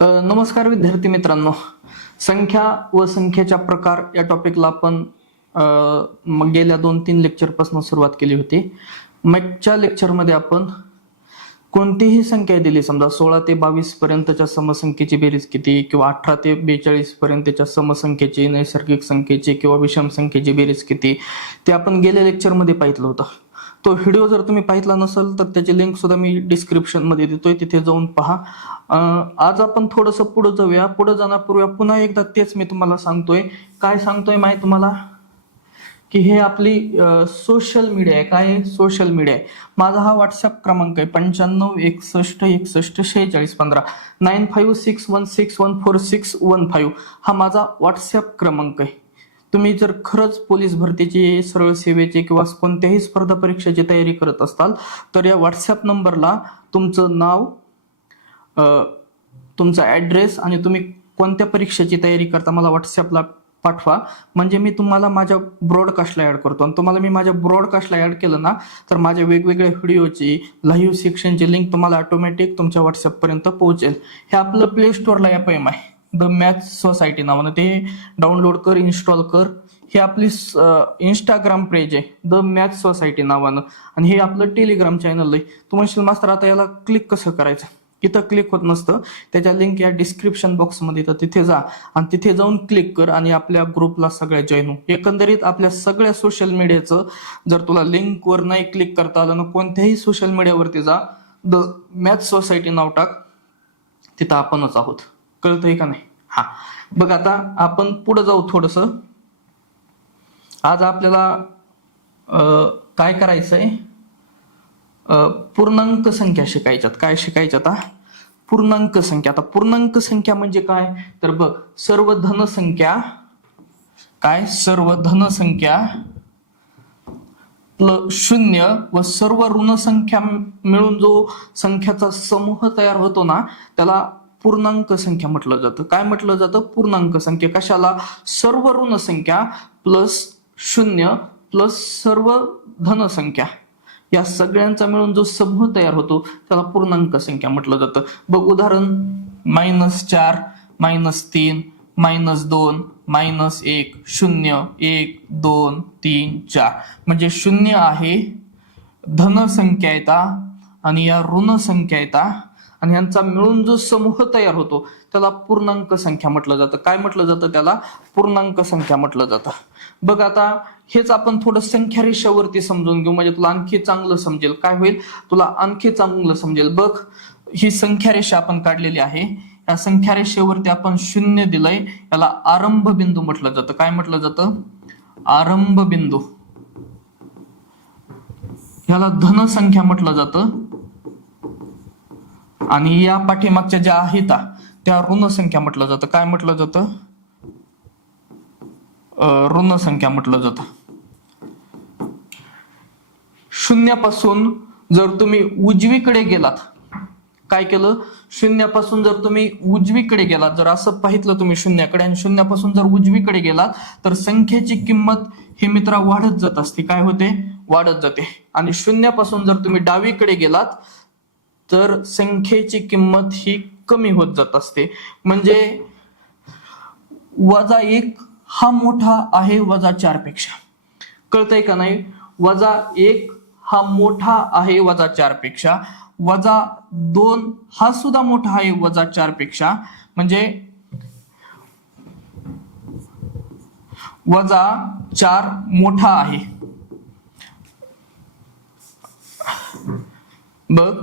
नमस्कार विद्यार्थी मित्रांनो. संख्या व संख्येच्या प्रकार या टॉपिकला आपण मग गेल्या दोन तीन लेक्चरपासून सुरुवात केली होती. मागच्या लेक्चरमध्ये आपण कोणतीही संख्या दिली समजा सोळा ते बावीस पर्यंतच्या समसंख्येची बेरीज किती किंवा अठरा ते बेचाळीस पर्यंतच्या समसंख्येची नैसर्गिक संख्येची किंवा विषम संख्येची बेरीज किती ते आपण गेल्या लेक्चरमध्ये पाहिलं होतं. तो व्हिडिओ जर तुम्ही पाहितला नसेल तर त्याची लिंक सुद्धा मी डिस्क्रिप्शनमध्ये देतोय. तिथे जाऊन पहा. आज आपण थोडंसं पुढे जाऊया. पुढे जाण्यापूर्वी पुन्हा एकदा तेच मी तुम्हाला सांगतोय. काय सांगतोय माहिती तुम्हाला? की हे आपली सोशल मीडिया आहे. काय सोशल मीडिया आहे. माझा हा व्हॉट्सअप क्रमांक आहे. पंच्याण्णव एकसष्ट एकसष्ट शेहेचाळीस पंधरा. Nine five six one six one four six one five हा माझा व्हॉट्सअप क्रमांक आहे. तुम्ही जर खरंच पोलीस भरतीची सरळ सेवेची किंवा कोणत्याही स्पर्धा परीक्षेची तयारी करत असाल तर या व्हॉट्सअप नंबरला तुमचं नाव तुमचा ॲड्रेस आणि तुम्ही कोणत्या परीक्षेची तयारी करता मला व्हॉट्सअपला पाठवा. म्हणजे मी तुम्हाला माझ्या ब्रॉडकास्टला ॲड करतो. आणि तुम्हाला मी माझ्या ब्रॉडकास्टला ॲड केलं ना तर माझ्या वेगवेगळ्या व्हिडिओची लाईव्ह सेक्शनची लिंक तुम्हाला ऑटोमॅटिक तुमच्या व्हॉट्सअपपर्यंत पोहोचेल. हे आपलं प्ले स्टोअरला ॲप आहे. द मॅच सोसायटी नावानं ते डाउनलोड कर इन्स्टॉल कर. हे आपली इंस्टाग्राम पेज आहे द मॅच सोसायटी नावानं. आणि हे आपलं टेलिग्राम चॅनल आहे. तू म्हणशील मास्तर आता याला क्लिक कसं करायचं? इथं क्लिक होत नसतं. त्याच्या लिंक या डिस्क्रिप्शन बॉक्समध्ये तर तिथे जा. आणि तिथे जाऊन क्लिक कर आणि आपल्या ग्रुपला सगळ्या जॉईन हो. एकंदरीत आपल्या सगळ्या सोशल मीडियाचं जर तुला लिंकवर नाही क्लिक करता आलं ना कोणत्याही सोशल मीडियावरती जा. द मॅथ सोसायटी नाव टाक. तिथं आपणच आहोत. कळतंय का नाही? हा. बघ आता आपण पुढे जाऊ थोडस. आज आपल्याला काय करायचंय? पूर्णांक संख्या शिकायच्यात. काय शिकायच्यात आता पूर्णांक संख्या. आता पूर्णांक संख्या म्हणजे काय? तर बघ सर्व धनसंख्या काय? सर्व धनसंख्या शून्य व सर्व ऋण संख्या मिळून जो संख्याचा समूह तयार होतो ना त्याला पूर्णांक संख्या म्हटलं जातं. काय म्हटलं जातं? पूर्णांक संख्या. कशाला? सर्व ऋण संख्या प्लस शून्य प्लस सर्व धनसंख्या या सगळ्यांचा मिळून जो समूह तयार होतो त्याला पूर्णांक संख्या म्हटलं जातं. बघ उदाहरण मायनस चार मायनस तीन मायनस दोन मायनस एक शून्य एक दोन तीन चार. म्हणजे शून्य आहे धनसंख्या येता आणि या ऋण संख्या येता आणि यांचा मिळून जो समूह तयार होतो त्याला पूर्णांक संख्या म्हटलं जातं. काय म्हटलं जातं? त्याला पूर्णांक संख्या म्हटलं जातं. बघ आता हेच आपण थोडं संख्या रेषावरती समजून घेऊ. म्हणजे तुला आणखी चांगलं समजेल. काय होईल? तुला आणखी चांगलं समजेल. बघ ही संख्या रेषा आपण काढलेली आहे. या संख्या रेषेवरती आपण शून्य दिलंय. याला आरंभ बिंदू म्हटलं जातं. काय म्हटलं जातं? आरंभ बिंदू. ह्याला धनसंख्या म्हटलं जातं. आणि या पाठीमागच्या ज्या आहेत त्या ऋण संख्या म्हटलं जातं. काय म्हटलं जातं? ऋणसंख्या ऋण संख्या म्हटलं जातं. शून्यापासून जर तुम्ही उजवीकडे गेलात काय केलं? शून्यापासून जर तुम्ही उजवीकडे गेलात जर असं पाहितलं तुम्ही शून्याकडे आणि शून्यापासून जर उजवीकडे गेलात तर संख्येची किंमत ही मित्रा वाढत जात असते. काय होते? वाढत जाते. आणि शून्यापासून जर तुम्ही डावीकडे गेलात तर संख्येची किंमत ही कमी होत जात असते. म्हणजे वजा एक हा मोठा आहे वजा चारपेक्षा. कळतंय का नाही? वजा एक हा मोठा आहे वजा चारपेक्षा. वजा दोन हा सुद्धा मोठा आहे वजा चारपेक्षा. म्हणजे वजा चार मोठा आहे. बघ.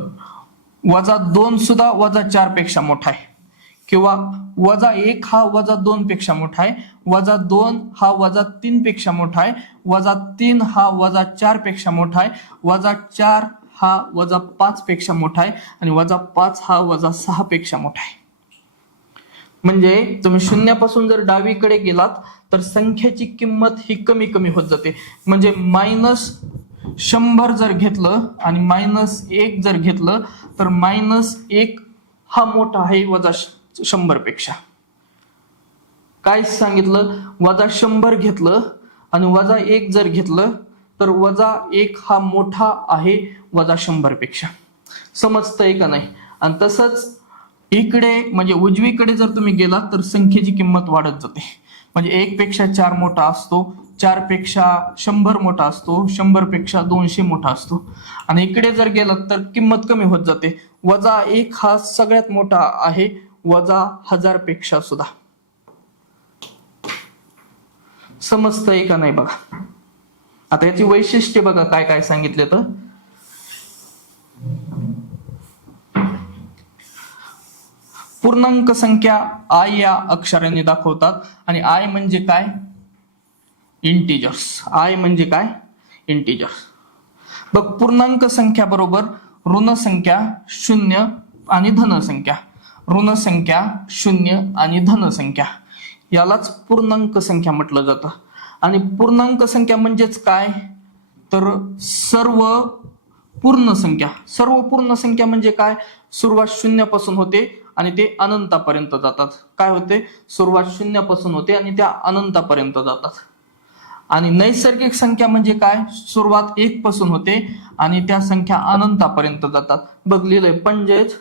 वजा दोन सुद्धा वजा चारपेक्षा मोठा आहे. किंवा वजा एक हा वजा दोन पेक्षा मोठा आहे. वजा दोन हा वजा तीन पेक्षा मोठा आहे. वजा तीन हा वजा चारपेक्षा मोठा आहे. वजा चार हा वजा पाच पेक्षा मोठा आहे. आणि वजा पाच हा वजा सहा पेक्षा मोठा आहे. म्हणजे तुम्ही शून्यापासून जर डावीकडे गेलात तर संख्येची किंमत ही कमी कमी होत जाते. म्हणजे मायनस शंभर जर घेतलं आणि मायनस एक जर घेतलं तर मायनस एक हा मोठा आहे वजा शंभरपेक्षा. काय सांगितलं? वजा शंभर घेतलं आणि वजा एक जर घेतलं तर वजा एक हा मोठा आहे वजा शंभरपेक्षा. समजतंय का नाही? आणि तसंच इकडे म्हणजे उजवीकडे जर तुम्ही गेलात तर संख्येची किंमत वाढत जाते. म्हणजे एक पेक्षा चार मोठा असतो चारपेक्षा शंभर मोठा असतो शंभरपेक्षा दोनशे मोठा असतो. आणि इकडे जर गेलात तर किंमत कमी होत जाते. वजा एक हा सगळ्यात मोठा आहे वजा हजारपेक्षा सुद्धा. समजतंय का नाही बघा? आता याची वैशिष्ट्य बघा काय काय सांगितले तर. पूर्णांक संख्या आय या अक्षराने दाखवतात. आणि आय म्हणजे काय? इंटिजर्स आय म्हणजे काय? इंटिजर्स बघ पूर्णांक संख्या बरोबर ऋण संख्या शून्य आणि धनसंख्या ऋणसंख्या ऋण संख्या शून्य आणि धनसंख्या यालाच पूर्णांक संख्या म्हटलं जातं. आणि पूर्णांक संख्या म्हणजेच काय? तर सर्व पूर्ण संख्या. सर्व पूर्ण संख्या म्हणजे काय? सुरुवात शून्यापासून होते आणि ते अनंतापर्यंत जातात. काय होते? सुरुवात शून्यापासून होते आणि त्या अनंतापर्यंत जातात. आणि नैसर्गिक संख्या म्हणजे काय? सुरुवात एक पासून होते आणि त्या संख्या अनंतापर्यंत जातात. बघ लिहिलंय म्हणजेच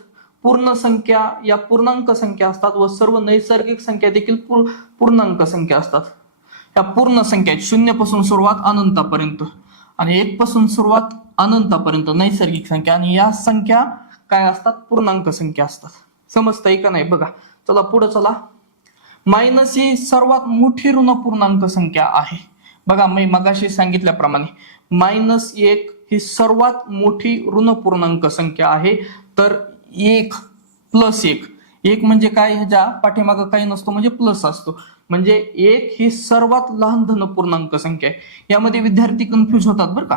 पूर्ण संख्या या पूर्णांक संख्या असतात व सर्व नैसर्गिक संख्या देखील पूर्णांक संख्या असतात. या पूर्ण संख्या शून्यपासून शून्यपासून सुरुवात अनंतापर्यंत आणि एक पासून सुरुवात अनंतापर्यंत नैसर्गिक संख्या आणि या संख्या काय असतात? पूर्णांक संख्या असतात. समजतंय का नाही? बघा चला पुढे चला. मायनस ही सर्वात मोठी ऋण पूर्णांक संख्या आहे. बघा मी मगाशी सांगितल्याप्रमाणे मायनस एक ही सर्वात मोठी ऋण पूर्णांक संख्या आहे. तर एक प्लस एक. एक म्हणजे काय? ह्याच्या पाठीमागं काही नसतो म्हणजे प्लस असतो. म्हणजे एक ही सर्वात लहान धन पूर्णांक संख्या आहे. यामध्ये विद्यार्थी कन्फ्यूज होतात बरं का?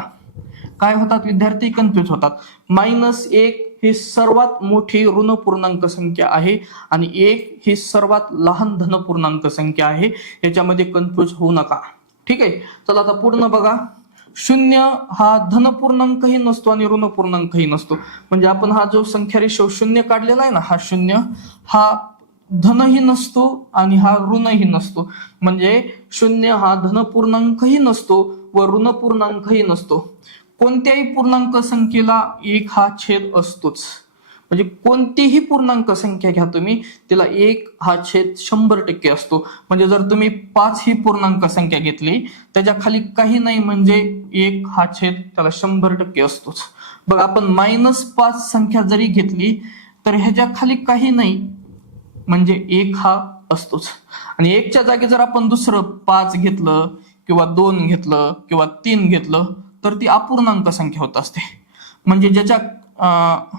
काय होतात? विद्यार्थी कन्फ्यूज होतात. मायनस एक ही सर्वात मोठी ऋण पूर्णांक संख्या आहे आणि एक ही सर्वात लहान धन पूर्णांक संख्या आहे. याच्यामध्ये कन्फ्युज होऊ नका. ठीक आहे? चला आता पूर्ण बघा. शून्य हा धन पूर्णांकही नसतो आणि ऋण पूर्णांकही नसतो. म्हणजे आपण हा जो संख्या रेषो शून्य काढलेला आहे ना हा शून्य हा धनही नसतो आणि हा ऋणही नसतो. म्हणजे शून्य हा धन पूर्णांकही नसतो व ऋण पूर्णांकही नसतो. कोणत्याही पूर्णांक संख्येला एक हा छेद असतोच. म्हणजे कोणतीही पूर्णांक संख्या घ्या तुम्ही तिला एक हा छेद शंभर टक्के असतो. म्हणजे जर तुम्ही पाच ही पूर्णांक संख्या घेतली त्याच्याखाली काही नाही म्हणजे एक हा छेद त्याला शंभर टक्के असतोच. बघ आपण मायनस पाच संख्या जरी घेतली तर ह्याच्या खाली काही नाही म्हणजे एक हा असतोच. आणि एकच्या जागी जर आपण दुसरं पाच घेतलं किंवा दोन घेतलं किंवा तीन घेतलं तर ती अपूर्णांक संख्या होत असते. म्हणजे ज्याच्या अं,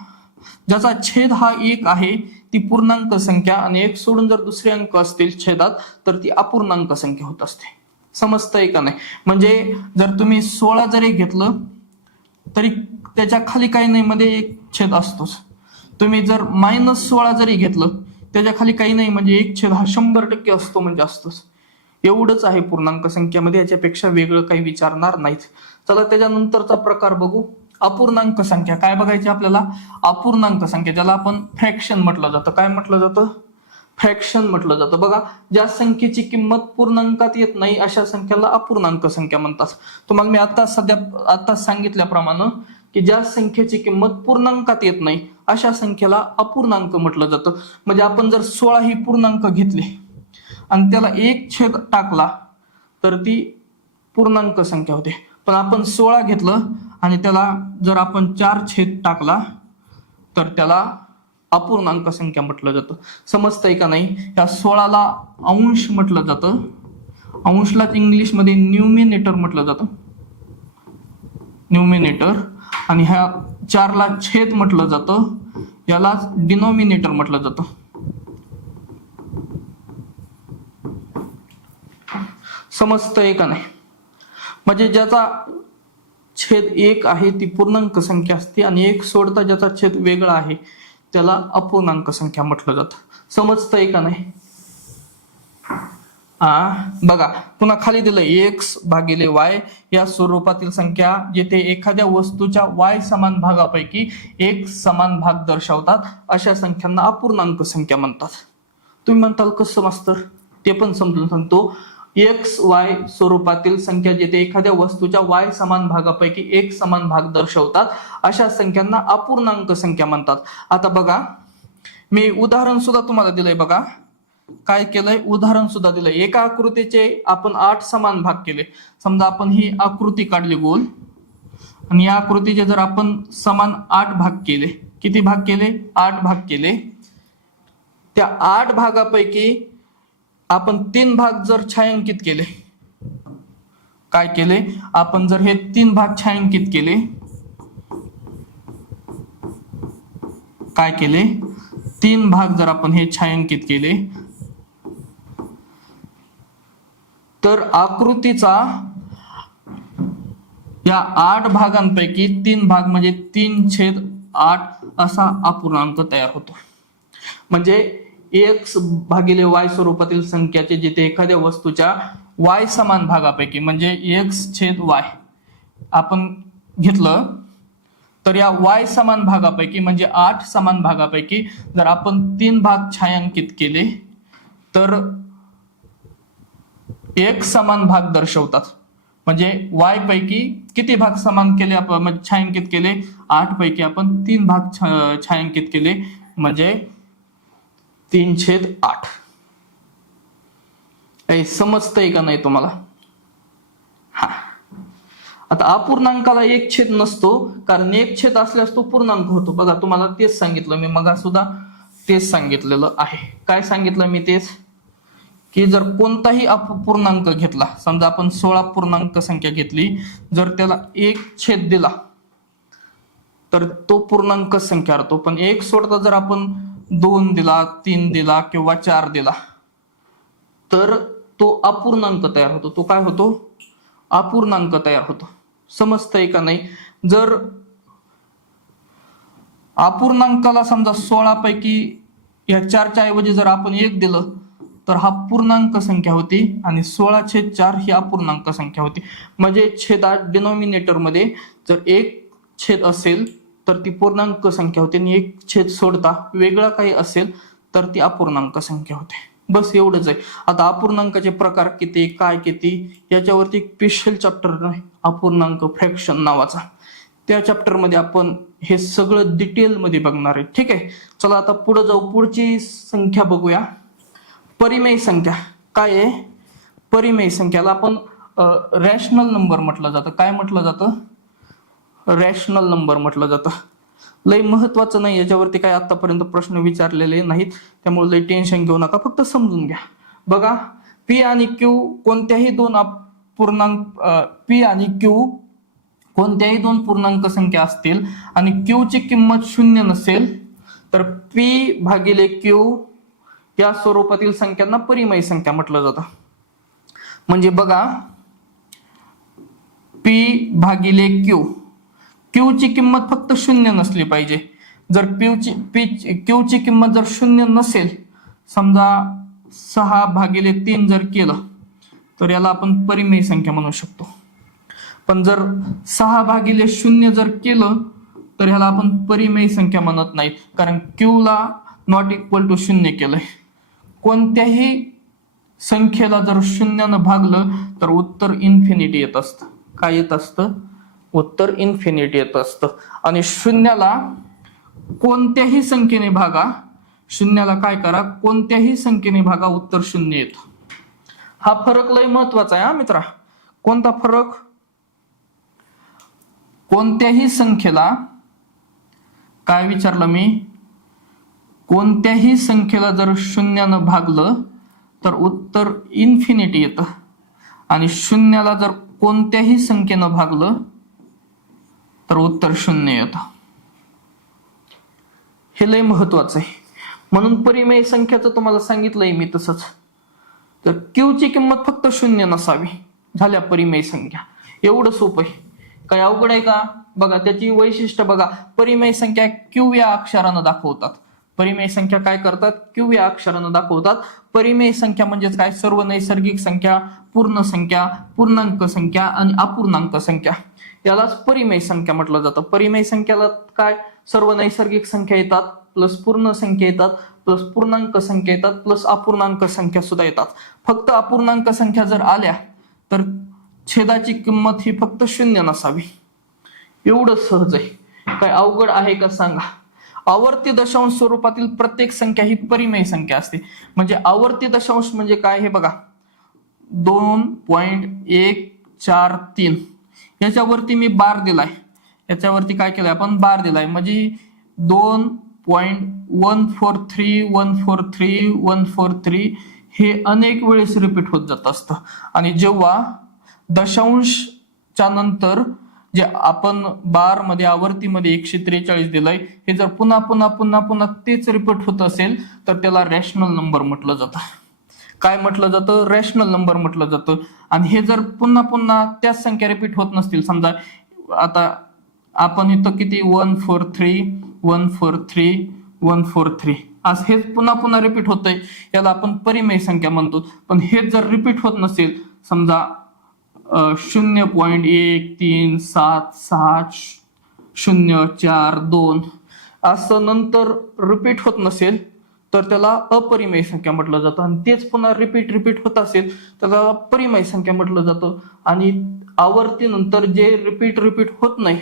ज्याचा छेद हा एक आहे ती पूर्णांक संख्या आणि एक सोडून जर दुसरे अंक असतील छेदात तर ती अपूर्णांक संख्या होत असते. समजतंय का नाही? म्हणजे जर तुम्ही सोळा जरी घेतलं तरी त्याच्याखाली काही नाही मध्ये एक छेद असतोच. तुम्ही जर मायनस सोळा जरी घेतलं त्याच्याखाली काही नाही म्हणजे एक छेद हा शंभर टक्के असतो म्हणजे असतोच. एवढंच आहे पूर्णांक संख्यामध्ये याच्यापेक्षा वेगळं काही विचारणार नाहीत. चला त्याच्यानंतरचा प्रकार बघू. अपूर्णांक संख्या. काय बघायची आपल्याला? अपूर्णांक संख्या ज्याला आपण फ्रॅक्शन म्हटलं जातं. काय म्हटलं जातं? फ्रॅक्शन म्हटलं जातं. बघा ज्या संख्येची किंमत पूर्णांकात येत नाही अशा संख्याला अपूर्णांक संख्या म्हणतात. तुम्हाला मी आता सध्या आता सांगितल्याप्रमाणे की ज्या संख्येची किंमत पूर्णांकात येत नाही अशा संख्येला अपूर्णांक म्हटलं जातं. म्हणजे आपण जर सोळा ही पूर्णांक घेतले आणि त्याला एक छेद टाकला तर ती पूर्णांक संख्या होते. पण आपण सोळा घेतलं आणि त्याला जर आपण चार छेद टाकला तर त्याला अपूर्णांक संख्या म्हटलं जातं. समजतंय का नाही? या सोळाला अंश म्हटलं जातं. अंशलाच इंग्लिशमध्ये न्यूमिनेटर म्हटलं जातं. न्यूमिनेटर आणि ह्या चारला छेद म्हटलं जातं. यालाच डिनॉमिनेटर म्हटलं जातं. समजतंय का नाही? म्हणजे ज्याचा छेद एक आहे ती पूर्णांक संख्या असते आणि एक सोडता ज्याचा छेद वेगळा आहे त्याला अपूर्णांक संख्या म्हटलं जातं. समजतंय का नाही? हा बघा पुन्हा खाली दिलं एक्स भागिले वाय या स्वरूपातील संख्या जेथे एखाद्या वस्तूच्या वाय समान भागापैकी एक समान भाग दर्शवतात अशा संख्यांना अपूर्णांक संख्या म्हणतात. तुम्ही म्हणताल कसं मास्तर? ते पण समजून सांगतो. एक्स वाय स्वरूपातील संख्या जेथे एखाद्या वस्तूच्या वाय समान भागापैकी एक समान भाग दर्शवतात अशा संख्यांना अपूर्णांक संख्या म्हणतात. आता बघा मी उदाहरण सुद्धा तुम्हाला दिलंय बघा. काय केलंय? उदाहरण सुद्धा दिलंय. एका आकृतीचे आपण आठ समान भाग केले. समजा आपण ही आकृती काढली गोल. आणि या आकृतीचे जर आपण समान आठ भाग केले किती भाग केले? आठ भाग केले. त्या आठ भागापैकी आपण तीन भाग जर छायांकित केले काय केले? आपण जर हे तीन भाग छायांकित केले काय केले? तीन भाग जर आपण हे छायांकित केले तर आकृतीचा या आठ भागांपैकी तीन भाग म्हणजे तीन छेद आठ असा अपूर्णांक तयार होतो. म्हणजे एक्स भागिले वाय स्वरूपातील संख्याचे जिथे एखाद्या वस्तूच्या वाय समान भागापैकी म्हणजे एक्स छेद वाय आपण घेतलं तर या वाय समान भागापैकी म्हणजे आठ समान भागापैकी जर आपण तीन भाग छायांकित केले तर एक समान भाग दर्शवतात. म्हणजे वाय पैकी किती भाग समान केले आपण म्हणजे छायांकित केले? आठ पैकी आपण तीन भाग छायांकित केले म्हणजे तीन छेद आठ. समजतंय का नाही तुम्हाला? हा. आता अपूर्णांकाला एक छेद नसतो कारण एक छेद असल्यास तो पूर्णांक होतो. बघा तुम्हाला तेच सांगितलं मी मगा सुद्धा तेच सांगितलेलं आहे. काय सांगितलं मी तेच? की जर कोणताही अपूर्णांक घेतला समजा आपण सोळा पूर्णांक संख्या घेतली जर त्याला एक छेद दिला तर तो पूर्णांक संख्या राहतो पण एक सोडता जर आपण दोन दिला तीन दिला किंवा चार दिला. तर तो अपूर्णांक तयार होतो. तो काय होतो? अपूर्णांक तयार होतो. समजतंय का नाही? जर अपूर्णांकाला समजा सोळा पैकी या चारच्या ऐवजी जर आपण एक दिलं तर हा पूर्णांक संख्या होती आणि सोळा छेद चार ही अपूर्णांक संख्या होती. म्हणजे छेदा डिनॉमिनेटरमध्ये जर एक छेद असेल तर ती पूर्णांक संख्या होते आणि एक छेद सोडता वेगळा काही असेल तर ती अपूर्णांक संख्या होते. बस एवढंच आहे. आता अपूर्णांकाचे प्रकार किती काय किती याच्यावरती एक स्पेशल चॅप्टर आहे अपूर्णांक फ्रॅक्शन नावाचा. त्या चॅप्टरमध्ये आपण हे सगळं डिटेलमध्ये बघणार आहे. ठीक आहे? चला आता पुढे जाऊ. पुढची संख्या बघूया. परिमेय संख्या. काय आहे? परिमेय संख्याला आपण रॅशनल नंबर म्हटलं जातं. काय म्हटलं जातं? रॅशनल नंबर म्हटलं जातं. लय महत्वाचं नाही याच्यावरती काय आतापर्यंत प्रश्न विचारलेले नाहीत. त्यामुळे लय टेन्शन घेऊ नका फक्त समजून घ्या. बघा पी आणि क्यू कोणत्याही दोन पूर्णांक पी आणि क्यू कोणत्याही दोन पूर्णांक संख्या असतील आणि क्यू ची किंमत शून्य नसेल तर पी भागिले क्यू या स्वरूपातील संख्यांना परिमय संख्या म्हटलं जातं. म्हणजे बघा पी भागिले क्यू क्यू ची किंमत फक्त शून्य नसली पाहिजे. जर प्यूची पी क्यूची किंमत जर शून्य नसेल समजा सहा भागिले तीन जर केलं तर याला आपण परिमेय संख्या म्हणू शकतो. पण जर सहा भागिले शून्य जर केलं तर ह्याला आपण परिमेय संख्या म्हणत नाही कारण क्यूला नॉट इक्वल टू शून्य केलंय. कोणत्याही संख्येला जर शून्यानं भागलं तर उत्तर इन्फिनिटी येत असतं. काय येत असतं? उत्तर इन्फिनिटी येत असतं. आणि शून्याला कोणत्याही संख्येने भागा शून्याला काय करा कोणत्याही संख्येने भागा उत्तर शून्य येतं. हा फरक लय महत्त्वाचा आहे हा मित्रा. कोणता फरक? कोणत्याही संख्येला काय विचारलं मी? कोणत्याही संख्येला जर शून्यानं भागलं तर उत्तर इन्फिनिटी येतं. आणि शून्याला जर कोणत्याही संख्येनं भागलं तर उत्तर शून्य येतं. हे लय महत्वाचं आहे. म्हणून परिमेय संख्याचं तुम्हाला सांगितलंय मी तसंच. तर क्यू ची किंमत फक्त शून्य नसावी. झाल्या परिमेय संख्या. एवढं सोपं आहे. काय अवघड आहे का? बघा त्याची वैशिष्ट्य बघा. परिमेय संख्या क्यू या अक्षरानं दाखवतात. परिमेय संख्या काय करतात? क्यू या अक्षरानं दाखवतात. परिमेय संख्या म्हणजेच काय? सर्व नैसर्गिक संख्या पूर्ण संख्या पूर्णांक संख्या आणि अपूर्णांक संख्या. यालाच परिमेय संख्या म्हटलं जातं. परिमेय संख्याला काय? सर्व नैसर्गिक संख्या येतात प्लस पूर्ण संख्या येतात प्लस पूर्णांक संख्या येतात प्लस अपूर्णांक संख्या सुद्धा येतात. फक्त अपूर्णांक संख्या जर आल्या तर छेदाची किंमत ही फक्त शून्य नसावी. एवढं सहज आहे. काय अवघड आहे का सांगा? आवर्ती दशांश स्वरूपातील प्रत्येक संख्या ही परिमेय संख्या असते. म्हणजे आवर्ती दशांश म्हणजे काय हे बघा. दोन पॉइंट एक चार तीन. याच्यावरती मी बार दिलाय. याच्यावरती काय केलंय आपण? बार दिलाय. म्हणजे दोन point one four three one four three one four three हे अनेक वेळेस रिपीट होत जात असतं. आणि जेव्हा दशांशच्या नंतर जे आपण बारमध्ये आवर्तीमध्ये एकशे त्रेचाळीस दिलंय हे जर पुन्हा पुन्हा पुन्हा पुन्हा तेच रिपीट होत असेल तर त्याला रॅशनल नंबर म्हटलं जातं. काय म्हटलं जातं? रॅशनल नंबर म्हटलं जातं. आणि हे जर पुन्हा पुन्हा त्याच संख्या रिपीट होत नसतील समजा आता आपण इथं किती? One four three one four three one four three आज हेच पुन्हा पुन्हा रिपीट होतंय. याला आपण परिमेय संख्या म्हणतो. पण हेच जर रिपीट होत नसेल समजा शून्य पॉईंट एक तीन सात सहा शून्य चार दोन असं नंतर रिपीट होत नसेल तर त्याला अपरिमेय संख्या म्हटलं जातं. आणि तेच पुन्हा रिपीट रिपीट होत असेल तर त्याला परिमेय संख्या म्हटलं जातं. आणि आवर्तीनंतर जे रिपीट रिपीट होत नाही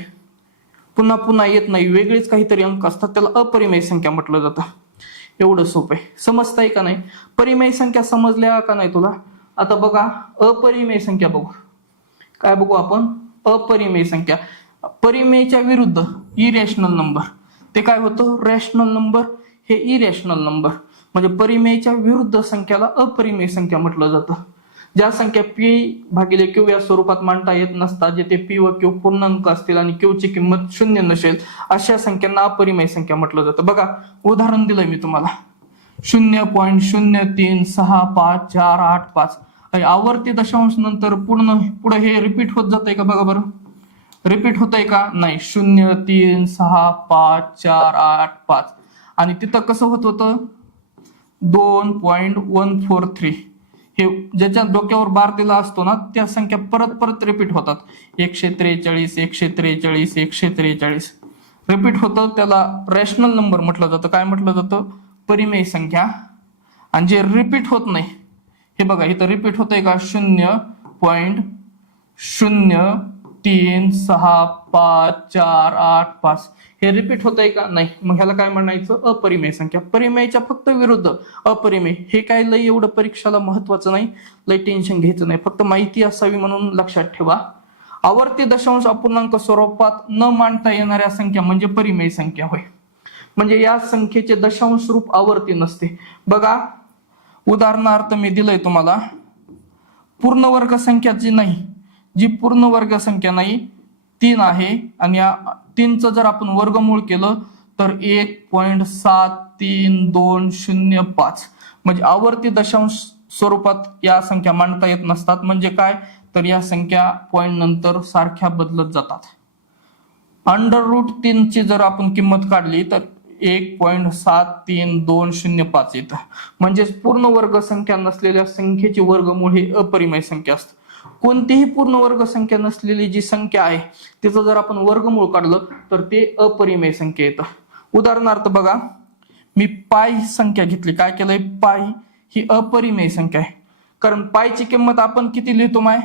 पुन्हा पुन्हा येत नाही वेगळेच काहीतरी अंक असतात त्याला अपरिमेय संख्या म्हटलं जातं. एवढं सोपं आहे. समजताय का नाही? परिमेय संख्या समजल्या का नाही तुला? आता बघा अपरिमेय संख्या बघू. काय बघू आपण? अपरिमेय संख्या. परिमेयच्या विरुद्ध इरेशनल नंबर ते काय होतं? रॅशनल नंबर हे इरॅशनल नंबर म्हणजे परिमेयच्या विरुद्ध संख्याला अपरिमेय संख्या म्हटलं जातं. ज्या संख्या पी भागिले क्यू या स्वरूपात मांडता येत नसतात जेथे पी व क्यू पूर्णांक असतील आणि क्यू ची किंमत शून्य नसेल अशा संख्यांना अपरिमेय संख्या म्हटलं जातं. बघा उदाहरण दिलंय मी तुम्हाला. शून्य पॉईंट शून्य तीन सहा पाच चार आठ पाच. आवर्ती दशांश नंतर पूर्ण पुढे हे रिपीट होत जात आहे का बघा बरं? रिपीट होत आहे का? नाही. शून्य तीन सहा पाच चार आठ पाच. आणि तिथं कसं होत होतं? दोन पॉईंट वन फोर थ्री हे ज्याच्या डोक्यावर बार दिला असतो ना त्या संख्या परत परत रिपीट होतात. एकशे त्रेचाळीस एकशे त्रेचाळीस एकशे त्रेचाळीस. रिपीट होतं त्याला रॅशनल नंबर म्हटलं जातं. काय म्हटलं जातं? परिमेय संख्या. आणि जे रिपीट होत नाही हे बघा इथं रिपीट होतंय का? शून्य पॉईंट शून्य तीन सहा पाच चार आठ पाच. हे रिपीट होत आहे का? नाही. मग ह्याला काय म्हणायचं? अपरिमेय संख्या. परिमेयच्या फक्त विरुद्ध. अपरिमेय. हे काय लय एवढं परीक्षाला महत्वाचं नाही? लय टेन्शन घ्यायचं नाही. फक्त माहिती असावी म्हणून लक्षात ठेवा. आवर्ती दशांश अपूर्णांक स्वरूपात न मांडता येणाऱ्या संख्या म्हणजे परिमेय संख्या. होय. म्हणजे या संख्येचे दशांश रूप आवर्ती नसते. बघा. उदाहरणार्थ मी दिलंय तुम्हाला. पूर्ण वर्ग संख्या जी नाही जी पूर्ण वर्ग संख्या नाही तीन आहे. आणि या तीनचं जर आपण वर्गमूळ केलं तर एक पॉईंट सात तीन दोन शून्य पाच. म्हणजे आवर्ती दशांश स्वरूपात या संख्या मांडता येत नसतात. म्हणजे काय? तर या संख्या पॉईंट नंतर सारख्या बदलत जातात. अंडर रूट तीनची जर आपण किंमत काढली तर एक पॉईंट सात तीन दोन शून्य पाच येतं. म्हणजेच पूर्ण वर्ग संख्या नसलेल्या संख्येची वर्गमूळ ही अपरिमय संख्या असते. कोणतीही पूर्ण वर्ग संख्या नसलेली जी संख्या आहे तिचं जर आपण वर्गमूळ काढलं तर ते अपरिमेय संख्या येतं. उदाहरणार्थ बघा मी पाय ही संख्या घेतली. काय केलंय? पाय ही अपरिमेय संख्या आहे. कारण पायची किंमत आपण किती लिहितो माय?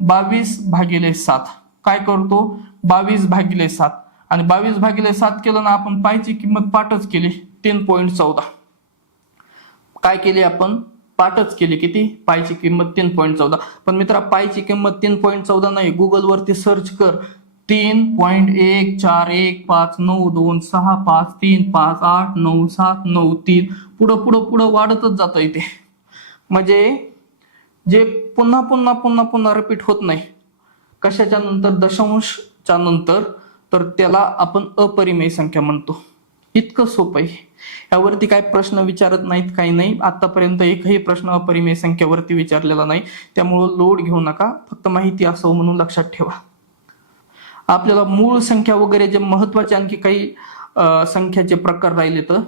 बावीस भागिले सात. काय करतो? बावीस भागिले सात. आणि बावीस भागिले सात केलं ना आपण पायची किंमत पाठच केली. तीन पॉईंट चौदा. काय केली आपण? पाठच केली किती? पायची किंमत तीन पॉईंट चौदा. पण मित्रा पायची किंमत तीन पॉईंट चौदा नाही. गुगलवरती सर्च कर. तीन पॉईंट एक चार एक पाच नऊ दोन सहा पाच तीन पाच आठ नऊ सात नऊ तीन. पुढं पुढं पुढं वाढतच जातं इथे. म्हणजे जे पुन्हा पुन्हा पुन्हा पुन्हा रिपीट होत नाही कशाच्या नंतर? दशांशच्या नंतर. तर त्याला आपण अपरिमेय संख्या म्हणतो. इतकं सोपं आहे. यावरती काय प्रश्न विचारत नाहीत काही नाही. आतापर्यंत एकही प्रश्न अपरिमेय संख्येवरती विचारलेला नाही. त्यामुळं लोड घेऊ नका. फक्त माहिती असावं म्हणून लक्षात ठेवा. आपल्याला मूळ संख्या वगैरे जे महत्त्वाचे आणखी काही संख्याचे प्रकार राहिले तर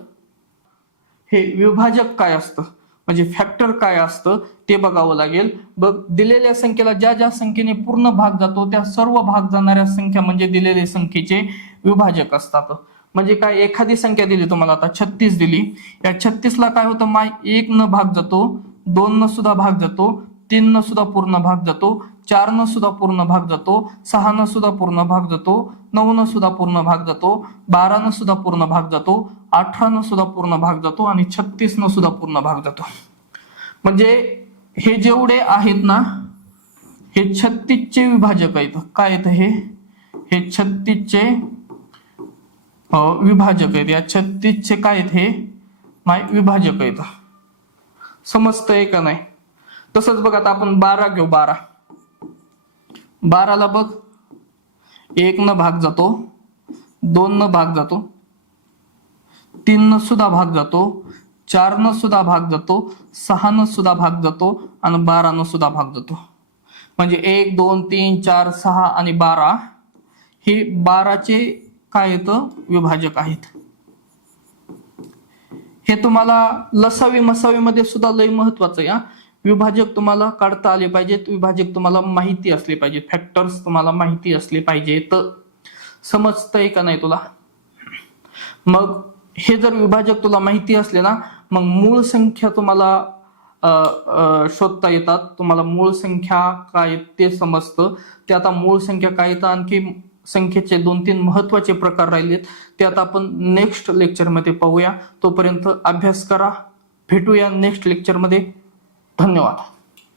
हे विभाजक काय असतं? म्हणजे फॅक्टर काय असतं? ते बघावं लागेल. बघ दिलेल्या संख्येला ज्या ज्या संख्येने पूर्ण भाग जातो त्या सर्व भाग जाणाऱ्या संख्या म्हणजे दिलेल्या संख्येचे विभाजक असतात. म्हणजे काय एखादी संख्या दिली तुम्हाला आता छत्तीस दिली. या छत्तीसला काय होतं माय एक न भाग जातो दोन न सुद्धा भाग जातो तीन न सुद्धा पूर्ण भाग जातो चार न सुद्धा पूर्ण भाग जातो सहा न सुद्धा पूर्ण भाग जातो नऊ न सुद्धा पूर्ण भाग जातो बारा न सुद्धा पूर्ण भाग जातो अठरा न सुद्धा पूर्ण भाग जातो आणि छत्तीस न सुद्धा पूर्ण भाग जातो. म्हणजे हे जेवढे आहेत ना हे छत्तीसचे विभाजक आहेत. काय आहेत हे? हे छत्तीसचे विभाजक आहेत. या छत्तीसचे काय आहेत हे? नाही विभाजक आहेत. समजतंय का नाही? तसंच बघ आता आपण बारा घेऊ बारा. बाराला बघ. एक न भाग जातो. दोन न भाग जातो. तीन न सुद्धा भाग जातो. चार न सुद्धा भाग जातो. सहा न सुद्धा भाग जातो. आणि बारा न सुद्धा भाग जातो. म्हणजे एक दोन तीन चार सहा आणि बारा हे बाराचे काय येतं? विभाजक आहेत. हे तुम्हाला लसावी मसावी मध्ये सुद्धा लय महत्वाचं आहे विभाजक तुम्हाला काढता आले पाहिजेत विभाजक तुम्हाला माहिती असले पाहिजे फॅक्टर्स तुम्हाला माहिती असले पाहिजे तर समजतंय का नाही तुला? मग हे जर विभाजक तुला माहिती असले ना मग मूळ संख्या तुम्हाला शोधता येतात. तुम्हाला मूळ संख्या काय ते समजतं. ते आता मूळ संख्या काय येतं? आणखी संख्येचे दोन तीन महत्त्वाचे प्रकार राहिलेत ते आता आपण नेक्स्ट लेक्चरमध्ये पाहूया. तोपर्यंत अभ्यास करा भेटूया नेक्स्ट लेक्चरमध्ये धन्यवाद.